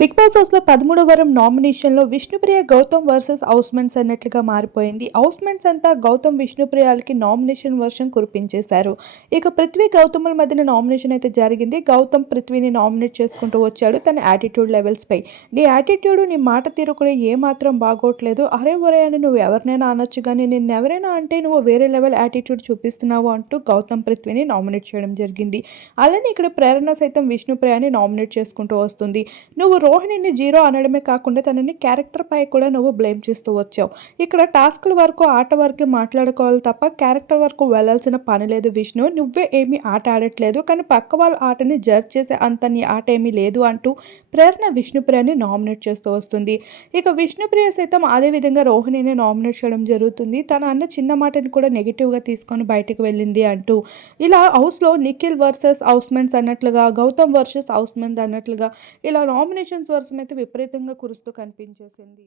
Big boss హౌస్లో లో వరం నామినేషన్లో విష్ణుప్రియ గౌతమ్ వర్సెస్ హౌస్మెంట్స్ అన్నట్లుగా మారిపోయింది. హౌస్మెంట్స్ అంతా గౌతమ్ విష్ణుప్రియాలకి నామినేషన్ వర్షం కురిపించేశారు. ఇక పృథ్వీ గౌతముల మధ్యన నామినేషన్ అయితే జరిగింది. గౌతమ్ పృథ్వీని నామినేట్ చేసుకుంటూ వచ్చాడు తన యాటిట్యూడ్ లెవెల్స్పై. నీ యాటిట్యూడ్ నీ మాట తీరు కూడా ఏ మాత్రం బాగోట్లేదు. అరే ఒరే అని నువ్వు ఎవరినైనా అనొచ్చు కానీ నేను ఎవరైనా అంటే నువ్వు వేరే లెవెల్ యాటిట్యూడ్ చూపిస్తున్నావు అంటూ గౌతమ్ పృథ్వీని నామినేట్ చేయడం జరిగింది. అలానే ఇక్కడ ప్రేరణ సైతం విష్ణుప్రియని నామినేట్ చేసుకుంటూ వస్తుంది. నువ్వు రోహిణిని జీరో అనడమే కాకుండా తనని క్యారెక్టర్ పై కూడా నువ్వు బ్లేమ్ చేస్తూ వచ్చావు. ఇక్కడ టాస్క్ల వరకు ఆట వరకు మాట్లాడుకోవాలి తప్ప క్యారెక్టర్ వరకు వెళ్ళాల్సిన పని లేదు విష్ణు. నువ్వే ఏమీ ఆట ఆడట్లేదు కానీ పక్క వాళ్ళ ఆటని జడ్జ్ చేసే అంత నీ ఆట ఏమీ లేదు అంటూ ప్రేరణ విష్ణుప్రియని నామినేట్ చేస్తూ వస్తుంది. ఇక విష్ణుప్రియ సైతం అదే విధంగా రోహిణిని నామినేట్ చేయడం జరుగుతుంది. తన అన్న చిన్న మాటని కూడా నెగిటివ్గా తీసుకొని బయటకు వెళ్ళింది అంటూ. ఇలా హౌస్లో నిఖిల్ వర్సెస్ హౌస్మెంట్స్ అన్నట్లుగా గౌతమ్ వర్సెస్ హౌస్మెంట్ అన్నట్లుగా ఇలా నామినేషన్స్ వర్షం అయితే విపరీతంగా కురుస్తూ కనిపించేసింది.